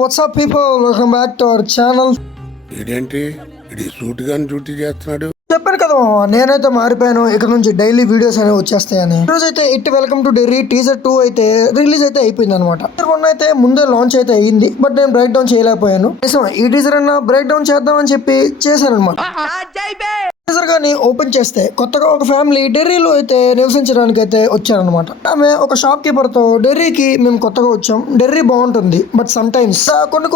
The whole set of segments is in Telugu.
WhatsApp people, welcome back to our channel. ఇదేంటి ఇది సూట్ గాని డ్యూటీ చేస్తున్నాడు. చెప్పాను కదా నేనైతే మారిపోయాను, ఇక్కడ నుంచి డైలీ వీడియోస్ అనేవి వచ్చేస్తాయని. ఈ రోజు అయితే it welcome to Derry teaser 2 అయితే రిలీజ్ అయితే అయిపోయింది అనమాట. టీజర్ 1 అయితే ముందే లాంచ్ అయితే అయ్యింది, బట్ నేను బ్రేక్ డౌన్ చేయలేకపోయాను. ఈ టీజర్ అన్న బ్రేక్ డౌన్ చేద్దామని చెప్పి చేశాను అనమాట. టీజర్ గాని ఓపెన్ చేస్తే కొత్తగా ఒక ఫ్యామిలీ డెర్రీలో అయితే నివసించడానికి అయితే వచ్చారనమాట. ఆమె ఒక షాప్ కీపర్ తో డెర్రీకి మేము కొత్తగా వచ్చాం, డెర్రీ బాగుంటుంది బట్ సమ్ టైమ్స్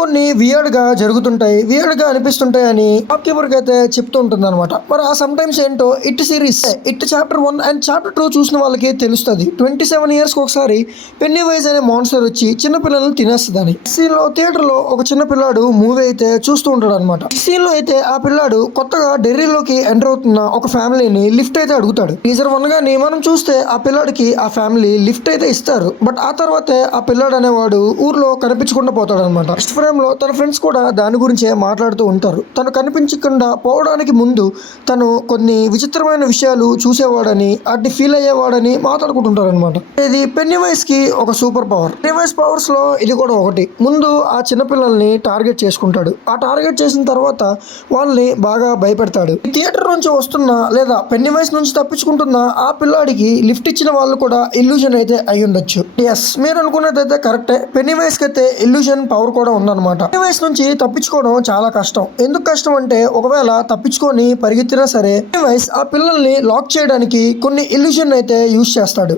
కొన్ని వియర్డ్ గా జరుగుతుంటాయి, వియర్డ్ గా అనిపిస్తుంటాయి అని షాప్ కీపర్ కి అయితే చెప్తూ ఉంటుంది అనమాట. మరి ఆ సమ్ టైమ్స్ ఏంటో it series it chapter 1 and chapter 2 చూసిన వాళ్ళకి తెలుస్తుంది. 27 years ఒకసారి పెన్నీ వైజ్ అనే మాన్స్టర్ వచ్చి చిన్న పిల్లల్ని తినేస్తుందని. సీన్ లో థియేటర్ లో ఒక చిన్న పిల్లాడు మూవీ అయితే చూస్తూ ఉంటాడు అనమాట. ఈ సీన్ లో అయితే ఆ పిల్లాడు కొత్తగా డెర్రీలోకి ఎంటర్ అవుతున్న ఒక ఫ్యామిలీని లిఫ్ట్ అయితే అడుగుతాడు. టీజర్ 1 గాని మనం చూస్తే ఆ పిల్లాడికి ఆ ఫ్యామిలీ లిఫ్ట్ అయితే ఇస్తారు, బట్ ఆ తర్వాతే ఆ పిల్లాడు అనేవాడు ఊర్లో కనిపించకుండా పోతాడు అనమాట. ఫస్ట్ ఫ్రేమ్ లో తన ఫ్రెండ్స్ కూడా దాని గురించే మాట్లాడుతూ ఉంటారు. తను కనిపించకుండా పోవడానికి ముందు తను కొన్ని విచిత్రమైన విషయాలు చూసేవాడని, వాటిని ఫీల్ అయ్యేవాడని మాట్లాడుకుంటుంటారు అనమాట. ఇది పెన్నీవైస్ కి ఒక సూపర్ పవర్. పెన్నీవైస్ పవర్స్ లో ఇది కూడా ఒకటి. ముందు ఆ చిన్నపిల్లల్ని టార్గెట్ చేసుకుంటాడు. ఆ టార్గెట్ చేసిన తర్వాత వాళ్ళని బాగా భయపెడతాడు. థియేటర్ నుంచి వస్తున్న లేదా పెన్నీవైస్ నుంచి తప్పించుకుంటున్న ఆ పిల్లాడికి లిఫ్ట్ ఇచ్చిన వాళ్ళు కూడా ఇల్యూజన్ అయితే అయి ఉండొచ్చు. ఎస్, మీరు అనుకున్నది అయితే కరెక్టే. పెన్నీవైస్ కి అయితే ఇల్యూజన్ పవర్ కూడా ఉందన్నమాట. పెన్నీవైస్ నుంచి తప్పించుకోవడం చాలా కష్టం. ఎందుకు కష్టం అంటే ఒకవేళ తప్పించుకొని పరిగెత్తినా సరే పెన్నీవైస్ ఆ పిల్లల్ని లాక్ చేయడానికి కొన్ని ఇల్యూజన్ అయితే యూజ్ చేస్తాడు.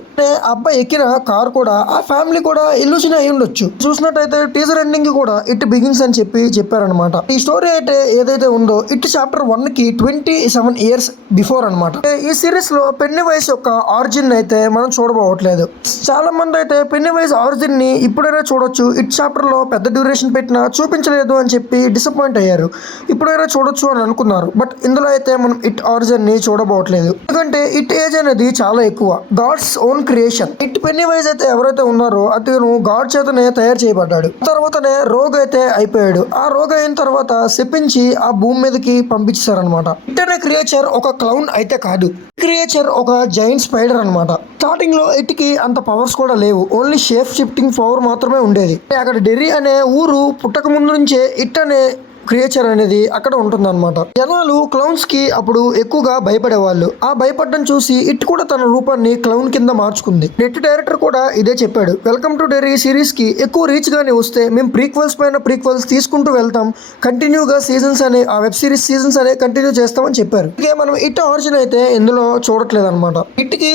అబ్బాయి ఎక్కిన కార్ కూడా ఆ ఫ్యామిలీ కూడా ఇల్యూజన్ అయి ఉండొచ్చు. చూసినట్టయితే టీజర్ ఎండింగ్ కూడా ఇట్ బిగిన్స్ అని చెప్పారనమాట. ఈ స్టోరీ అయితే ఏదైతే ఉందో ఇట్ చాప్టర్ 1 కి 27 years బిఫోర్ అనమాట. ఈ సిరీస్ లో పెన్నీవైస్ యొక్క ఆరిజిన్ అయితే మనం చూడబోవట్లేదు. చాలా మంది అయితే పెన్నీవైస్ ఆరిజిన్ ని ఇప్పుడైనా చూడొచ్చు, ఇట్ చాప్టర్ లో పెద్ద డ్యూరేషన్ పెట్టినా చూపించలేదు అని చెప్పి డిసప్పాయింట్ అయ్యారు. ఇప్పుడైనా చూడొచ్చు అని అనుకున్నారు, బట్ ఇందులో అయితే మనం ఇట్ ఆరిజిన్ ని చూడబోవట్లేదు. ఎందుకంటే ఇట్ ఏజ్ అనేది చాలా ఎక్కువ, గాడ్స్ ఓన్ క్రియేషన్. ఇట్ పెన్నీవైస్ అయితే ఎవరైతే ఉన్నారో అతను గాడ్ చేతనే తయారు చేయబడ్డాడు. తర్వాతనే రోగ్ అయితే అయిపోయాడు. ఆ రోగ్ అయిన తర్వాత శపించి ఆ భూమి మీదకి పంపించారనమాట. ఇట్ అనే క్రియేచర్ ఒక క్లౌన్ అయితే కాదు, క్రియేచర్ ఒక జైంట్ స్పైడర్ అనమాట. స్టార్టింగ్ లో ఇట్ కి అంత పవర్స్ కూడా లేవు, ఓన్లీ షేప్ షిఫ్టింగ్ పవర్ మాత్రమే ఉండేది. అక్కడ డెర్రీ అనే ఊరు పుట్టక ముందు నుంచే ఇట్ అనే క్రియేచర్ అనేది అక్కడ ఉంటుంది అనమాట. జనాలు క్లౌన్స్ కి అప్పుడు ఎక్కువగా భయపడేవాళ్ళు. ఆ భయపడడం చూసి ఇట్ కూడా తన రూపాన్ని క్లౌన్ కింద మార్చుకుంది. నెట్ డైరెక్టర్ కూడా ఇదే చెప్పాడు. వెల్కమ్ టు డెర్రీ సిరీస్ కి ఎక్కువ రీచ్ గానే వస్తే మేము ప్రీక్వెల్స్ పైన ప్రీక్వెల్స్ తీసుకుంటూ వెళ్తాం, కంటిన్యూగా సీజన్స్ అనే ఆ వెబ్ సిరీస్ సీజన్స్ అనే కంటిన్యూ చేస్తామని చెప్పారు. ఇక మనం ఇట్ ఆరిజిన్ అయితే ఇందులో చూడట్లేదు అనమాట. ఇట్ కి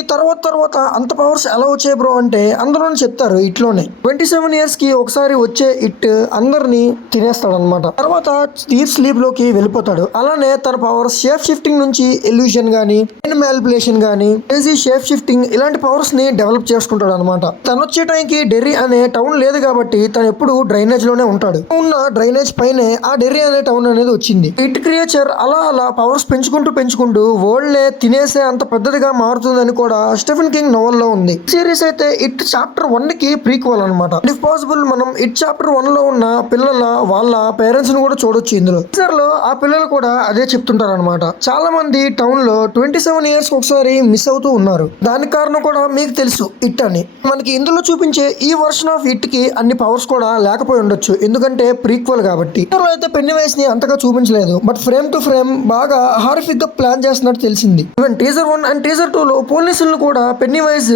తర్వాత అంత పవర్స్ ఎలా వచ్చాయి బ్రో అంటే అందులోనే చెప్తారు. ఇట్లోనే 27 years కి ఒకసారి వచ్చే ఇట్ అందరినీ తినేస్తాడు అనమాట. తర్వాత డీప్ స్లీప్ లోకి వెళ్ళిపోతాడు. అలానే తన పవర్ షేప్ షిఫ్టింగ్ నుంచి ఇల్యూషన్ గానీ, మ్యానిపులేషన్ గానీ, క్రేజీ షేప్ షిఫ్టింగ్ ఇలాంటి పవర్స్ ని డెవలప్ చేసుకుంటాడు అనమాట. తను వచ్చే టైంకి డెర్రీ అనే టౌన్ లేదు కాబట్టి తను ఎప్పుడు డ్రైనేజ్ లోనే ఉంటాడు. ఉన్న డ్రైనేజ్ పైనే ఆ డెర్రీ అనే టౌన్ అనేది వచ్చింది. ఇట్ క్రియేచర్ అలా పవర్స్ పెంచుకుంటూ వరల్డ్ నే తినేసే అంత పెద్దదిగా మారుతుందని కూడా స్టెఫెన్ కింగ్ నోవెల్ లో ఉంది. సిరీస్ అయితే ఇట్ చాప్టర్ 1 కి ప్రీక్వెల్ అనమాట. ఇఫ్ పాసిబుల్ మనం ఇట్ చాప్టర్ 1 లో ఉన్న పిల్లల వాళ్ళ పేరెంట్స్ ని కూడా చూడొచ్చు. ఇందులో టీజర్ లో ఆ పిల్లలు కూడా అదే చెప్తుంటారు అనమాట. చాలా మంది టౌన్ లో 27 years ఒకసారి మిస్ అవుతూ ఉన్నారు. దానికి కారణం కూడా మీకు తెలుసు, ఇట్ అని. మనకి ఇందులో చూపించే ఈ వర్షన్ ఆఫ్ ఇట్ కి అన్ని పవర్స్ కూడా లేకపోయి ఉండొచ్చు, ఎందుకంటే ప్రీక్వెల్ కాబట్టి. అయితే పెన్నీవైస్ ని అంతగా చూపించలేదు, బట్ ఫ్రేమ్ టు ఫ్రేమ్ బాగా హారిఫిక్ గా ప్లాన్ చేస్తున్నట్టు తెలిసింది. ఈవెన్ టీజర్ 1 అండ్ టీజర్ 2 లో పోలీసులను కూడా పెన్నీవైస్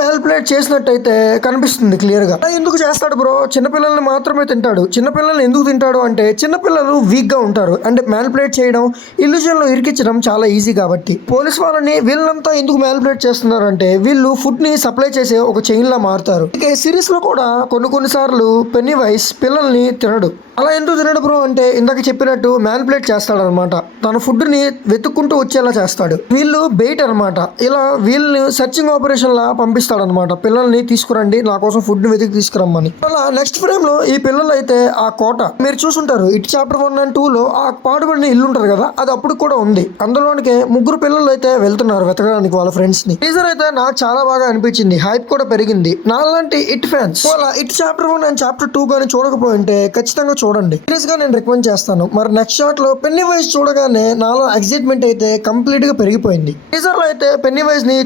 మ్యానిపులేట్ చేసినట్టయితే కనిపిస్తుంది క్లియర్ గా. ఎందుకు చేస్తాడు బ్రో, చిన్నపిల్లల్ని మాత్రమే తింటాడు. చిన్నపిల్లల్ని ఎందుకు తింటాడు అంటే చిన్నపిల్లలు వీక్ గా ఉంటారు అండ్ మ్యానిపులేట్ చేయడం, ఇల్యూజన్ లో ఇరికించడం చాలా ఈజీ కాబట్టి. పోలీస్ వాళ్ళని వీళ్ళంతా ఎందుకు మ్యానిపులేట్ చేస్తున్నారు అంటే వీళ్ళు ఫుడ్ ని సప్లై చేసే ఒక చైన్ లా మారుతారు. ఇక సిరీస్ లో కూడా కొన్ని సార్లు పెన్నీవైస్ పిల్లల్ని తినడు. అలా ఎందుకు తినడు బ్రో అంటే ఇందాక చెప్పినట్టు మ్యానిపులేట్ చేస్తాడు అనమాట. తన ఫుడ్ ని వెతుక్కుంటూ వచ్చేలా చేస్తాడు. వీళ్ళు బెయిట్ అనమాట. ఇలా వీళ్ళని సర్చింగ్ ఆపరేషన్ లా పంపిస్తాడు అనమాట. పిల్లల్ని తీసుకురండి, నా కోసం ఫుడ్ ని వెతికి తీసుకురమ్మని. అలా నెక్స్ట్ ఫ్రేమ్ లో ఈ పిల్లలు అయితే ఆ కోట మీరు చూసుంటారు. ఇట్ చాప్టర్ 1 and 2 లో ఆ పాడుబడిన ఇల్లు ఉంటారు కదా, అది అప్పుడు కూడా ఉంది. అందులోనికి ముగ్గురు పిల్లలు అయితే వెళ్తున్నారు వెతకడానికి వాళ్ళ ఫ్రెండ్స్ ని. టీజర్ అయితే నాకు చాలా బాగా అనిపించింది, హైప్ కూడా పెరిగింది. నాలాంటి ఇట్ ఫ్యాన్స్ వాళ్ళ ఇట్ చాప్టర్ 1 and చాప్టర్ 2 గానీ చూడకపోయింటే ఖచ్చితంగా చూడండి, సీరియస్ గా నేను రికమెండ్ చేస్తాను. మరి నెక్స్ట్ షాట్ లో పెన్నీ వైజ్ చూడగానే నాలో ఎక్సైట్మెంట్ అయితే కంప్లీట్ గా పెరిగిపోయింది. టీజర్ లో అయితే పెన్నీ వైజ్ ని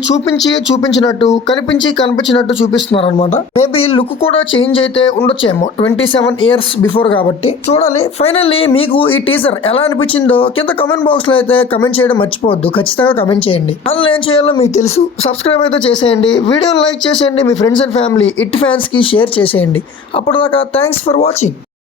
చూపించినట్టు కనిపించినట్టు చూపిస్తున్నారు అనమాట. మేబీ లుక్ కూడా చేంజ్ అయితే ఉండొచ్చేమో 27 years బిఫోర్ కాబట్టి చూడాలి. ఫైనల్లీ మీకు ఈ టీజర్ ఎలా అనిపించిందో కింద కమెంట్ బాక్స్ లో అయితే కమెంట్ చేయడం మర్చిపోవద్దు, ఖచ్చితంగా కమెంట్ చేయండి. అలా ఏం చేయాలో మీకు తెలుసు, సబ్స్క్రైబ్ అయితే చేసేయండి, వీడియోని లైక్ చేసేయండి, మీ friends and family it fans కి షేర్ చేసేయండి. అప్పటిదాకా థ్యాంక్స్ ఫర్ వాచింగ్.